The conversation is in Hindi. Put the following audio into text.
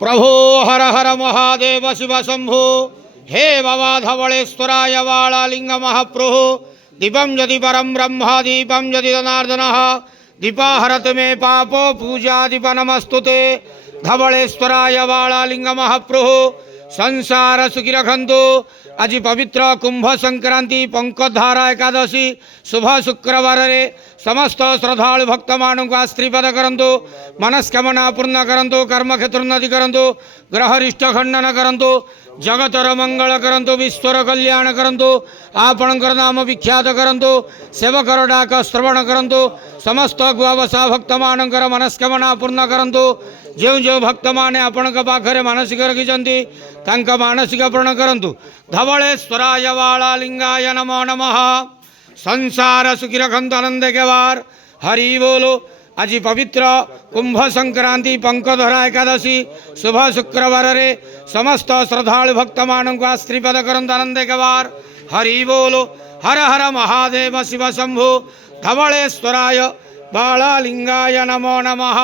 प्रभो हर हर महादेव शिव शंभो हे बाबा धवलेश्वराय वाळालिंग महाप्रभो दीपं यदि परम ब्रह्म दीपं यदि जनार्दन दीपाहरत मे पापो पूजा दीप नमस्तुते धवलेश्वराय वाळालिंग महाप्रभो संसार सुखी रखंतु। आज पवित्र कुंभ संक्रांति पंकधारा एकादशी शुभ शुक्रवार रे समस्त श्रद्धालु भक्त मानक आश्रीपद करंतु, मनस्कामना पूर्ण करंतु, कर्म क्षेत्रोन्नति करंतु, ग्रहरिष्ट खंडन करंतु, जगतर मंगल करंतु, विश्वर कल्याण करंतु, आपणकर नाम विख्यात करंतु, सेवकर डाक श्रवण करंतु, समस्त गुआवसा भक्त मानकर मनस्कामना पूर्ण करंतु। जो जो भक्त माने आपण पाखरे मानसिक रखिंट तांका मानसिक पूर्ण करंतु। धवलेश्वराय वाळालिंगाय नमो नमः। संसार सुखी रखंतु आनंद के वार हरि बोलो। आज पवित्र कुंभ संक्रांति पंकधरा एकादशी शुभ शुक्रवार रे समस्त श्रद्धालु भक्त मानक आश्रीपद करंतु आनंद के वार हरि बोलो। हर हर महादेव शिव शंभो धवलेश्वराय वाळालिंगाय नमो नमः।